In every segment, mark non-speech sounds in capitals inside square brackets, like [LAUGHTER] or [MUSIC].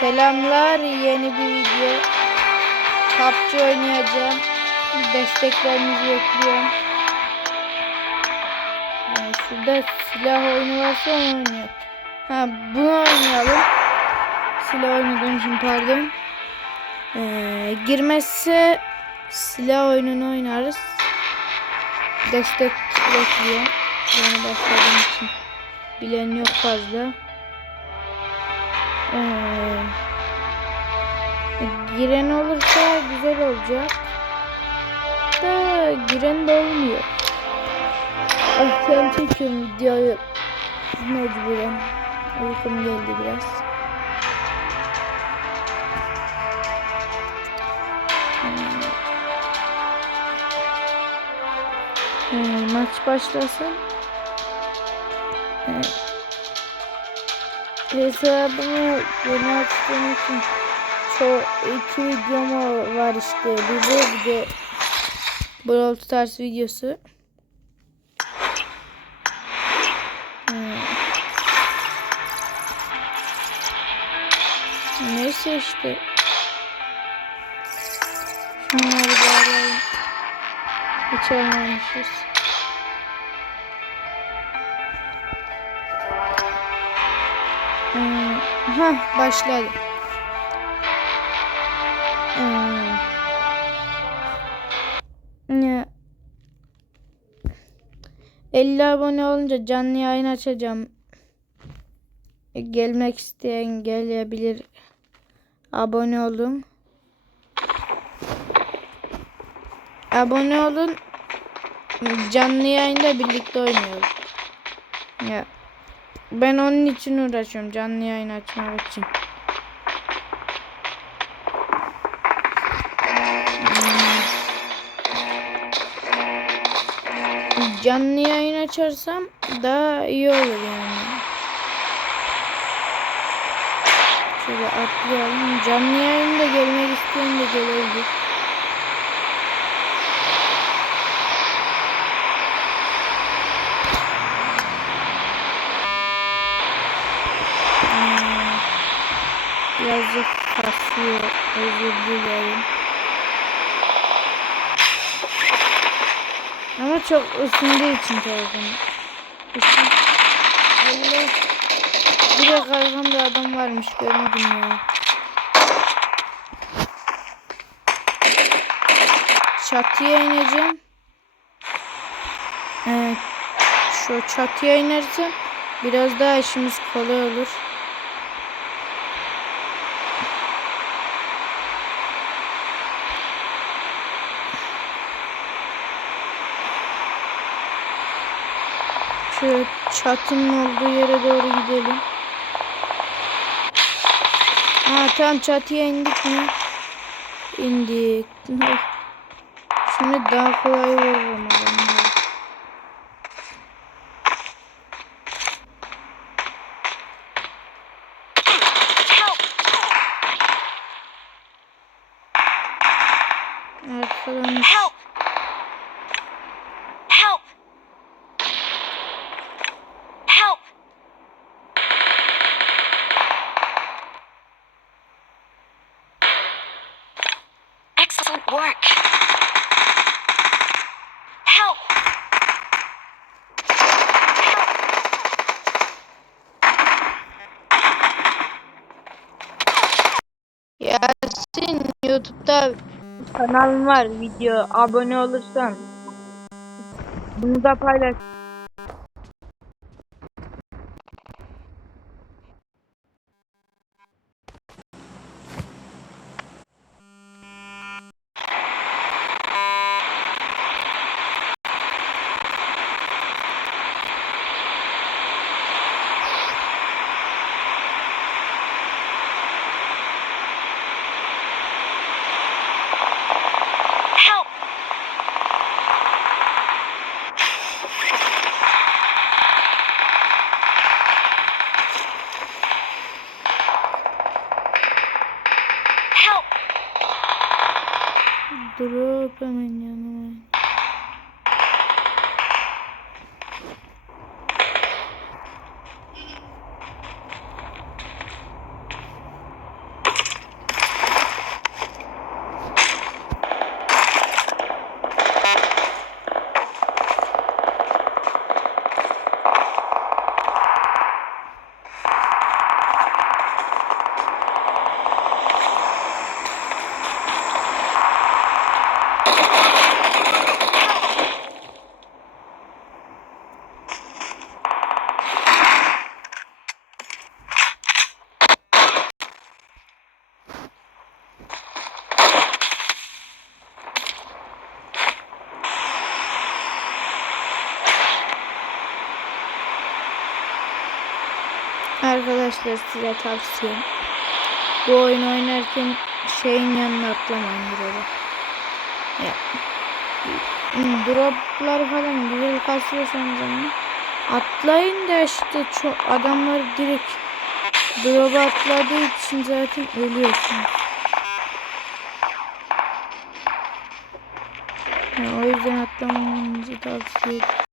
Selamlar yeni bir video. PUBG oynayacağım. Desteklerinizi bekliyorum. Yani şurada silah oyunu varsa onu oynayalım. Ha bunu oynayalım. Silah oynadığım için pardon. Ee, girmezse silah oyununu oynarız. Destek bekliyorum. Yeni başladığım için bilen yok fazla. Ee, giren olursa güzel olacak. Da giren de olmuyor. Akşam çekiyorum videoyu. Mecburen. Uykum geldi biraz. Ee, maç başlasın. Ee, Hesabımı yeni açtığım için çok iki videom var işte. Bir bu bir de Brawl Stars videosu. Hmm. Neyse işte. Şunları bağlayayım. Hiç olmamışız. Hmm, Hah başladı. Hmm. Ne? 50 abone olunca canlı yayın açacağım. Gelmek isteyen gelebilir. Abone olun. Abone olun. Canlı yayında birlikte oynuyoruz. Ya. Ben onun için uğraşıyorum. Canlı yayın açmak için. Hmm. Canlı yayın açarsam daha iyi olur yani. Şöyle atlayalım. Canlı yayında gelmek isteyen de gelebilir. Birazcık kasıyor. Özür dilerim. Ama çok ısındığı için telefon. Allah. De arkamda adam varmış görmedim ya. Çatıya ineceğim. Evet. Şu çatıya inersem biraz daha işimiz kolay olur. Şu çatının olduğu yere doğru gidelim. Ha tamam çatıya indik mi? İndik. [LAUGHS] Şimdi daha kolay vururum adamları. Arkadan Help! Help! Help! Excellent work. Help! Yasin YouTube'da kanalım var video abone olursan bunu da paylaş. Дропи мені. Ну, arkadaşlar size tavsiyem. Bu oyun oynarken şeyin yanına atlamayın drop'a. Ya. hmm, Droplar falan güzel kasıyorsanız ama atlayın da işte çok adamlar direkt drop'a atladığı için zaten ölüyorsunuz. Ya, o yüzden atlamanızı tavsiye ederim.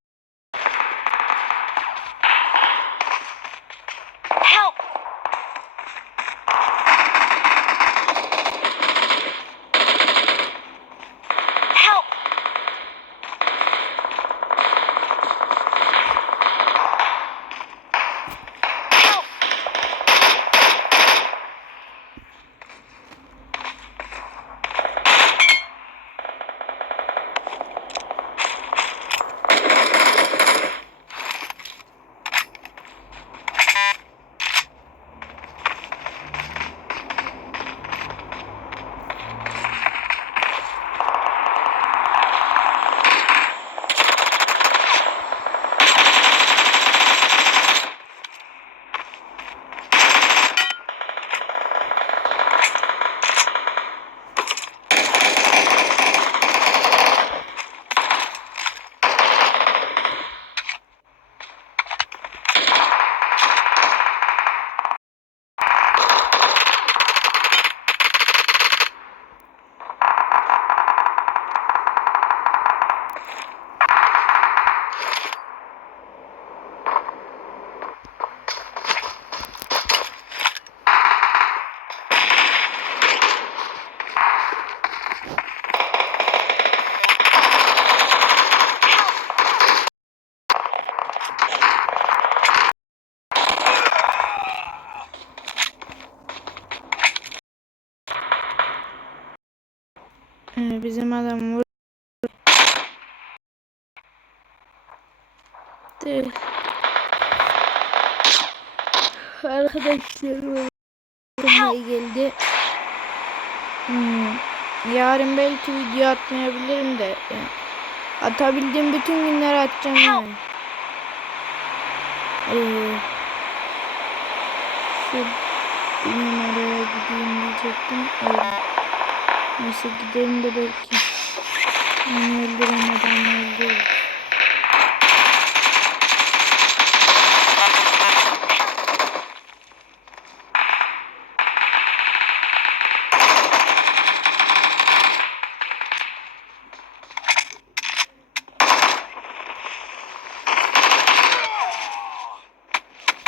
Ee, bizim adam vur. De. Arkadaşlar buraya geldi. Hmm. Yarın belki video atmayabilirim de. yani atabildiğim bütün günleri atacağım yani. Ee, şu bir numaraya gideyim diyecektim. Öyle. Neyse gidelim de belki. Onu öldüremeden öldürürüz.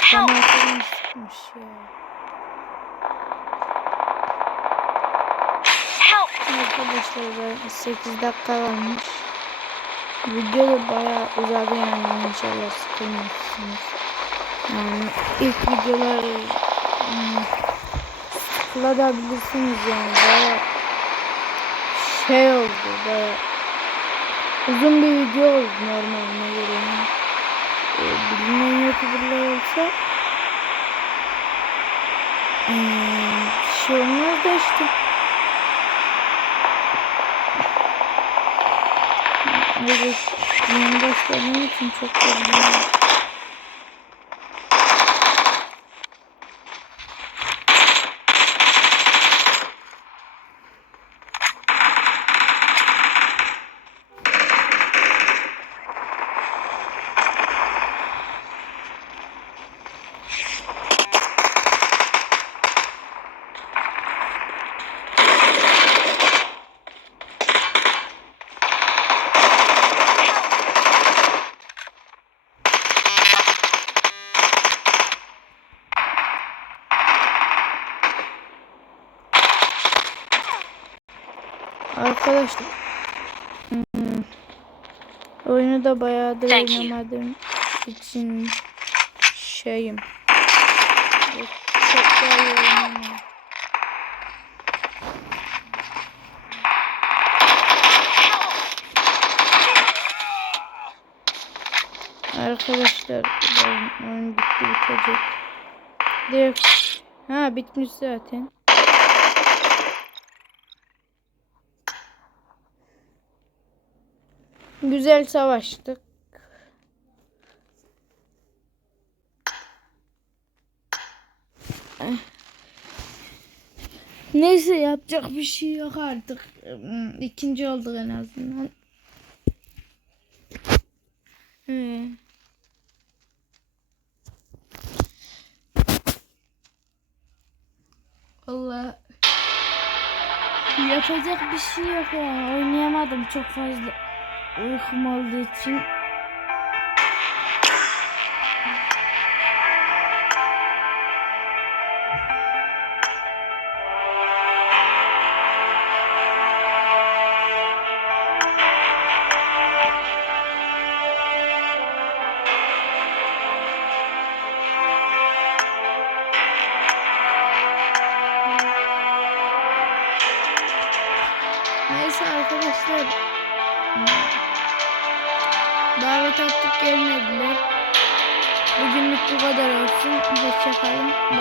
Help! Bana arkadan sıkmış ya. Help! Arkadaşlar ben 8 dakika kalmış. Video da bayağı uzadı yani inşallah sıkılmazsınız. Yani ilk videolar hmm, sıkılabilirsiniz yani bayağı şey oldu bayağı uzun bir video oldu normaline göre. Ee, bilinen youtuberlar olsa hmm, şey olmaz da işte. Evet, yeni başladığım için çok üzüldüm. Arkadaşlar hmm, oyunu da bayağıdır Thank you. oynamadığım için şeyim. Arkadaşlar oyun, oyun bitti bitecek. Direkt ha bitmiş zaten. Güzel savaştık. Neyse yapacak bir şey yok artık. Hmm, İkinci olduk en azından. Ee. Allah yapacak bir şey yok ya. Oynayamadım çok fazla uykum olduğu için. Gelmediler. Bugünlük bu kadar olsun. Hoşçakalın. Bye.